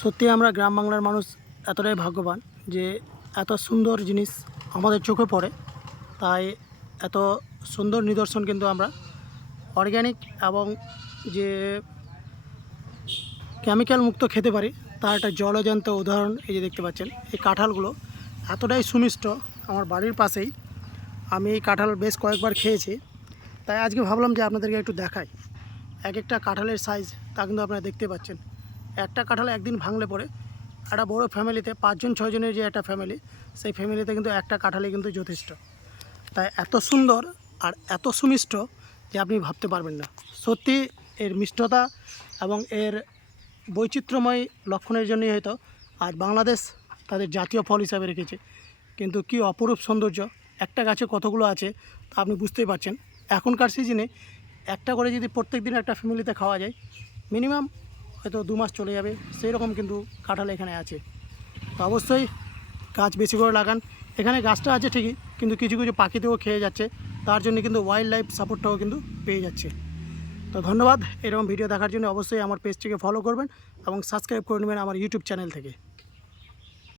সত্যি আমরা গ্রাম বাংলার মানুষ এতটাই ভাগ্যবান যে এত সুন্দর জিনিস আমাদের চোখে পড়ে। তাই এত সুন্দর নিদর্শন কিন্তু আমরা অর্গ্যানিক এবং যে কেমিক্যাল মুক্ত খেতে পারি তার একটা জলজ্যান্ত উদাহরণ এই যে দেখতে পাচ্ছেন। এই কাঁঠালগুলো এতটাই সুমিষ্ট, আমার বাড়ির পাশেই। আমি এই কাঁঠাল বেশ কয়েকবার খেয়েছি, তাই আজকে ভাবলাম যে আপনাদেরকে একটু দেখাই। এক একটা কাঁঠালের সাইজ তা কিন্তু আপনারা দেখতে পাচ্ছেন। একটা কাঁঠাল একদিন ভাঙলে পরে একটা বড় ফ্যামিলিতে 5 জন 6 জনের যে একটা ফ্যামিলি, সেই ফ্যামিলিতে কিন্তু একটা কাঁঠালই কিন্তু যথেষ্ট। তাই এত সুন্দর আর এত সুমিষ্ট যে আপনি ভাবতে পারবেন না। সত্যি এর মিষ্টতা এবং এর বৈচিত্র্যময় লক্ষণের জন্যই হয়তো আজ বাংলাদেশ তাদের জাতীয় ফল হিসাবে রেখেছে। কিন্তু কি অপরূপ সৌন্দর্য, একটা গাছে কতগুলো আছে তা আপনি বুঝতেই পারছেন। এখনকার সিজনে একটা করে যদি প্রত্যেক দিন একটা ফ্যামিলিতে খাওয়া যায়, মিনিমাম হয়তো 2 মাস চলে যাবে, সেই রকম কিন্তু কাঁঠাল এখানে আছে। তো অবশ্যই গাছ বেশি করে লাগান। এখানে গাছটা আছে ঠিকই, কিন্তু কিছু কিছু পাখিতেও খেয়ে যাচ্ছে, তার জন্য কিন্তু ওয়াইল্ড লাইফ সাপোর্টটাও কিন্তু পেয়ে যাচ্ছে। তো ধন্যবাদ এরকম ভিডিও দেখার জন্য। অবশ্যই আমার পেজটিকে ফলো করবেন এবং সাবস্ক্রাইব করে নেবেন আমার ইউটিউব চ্যানেল থেকে।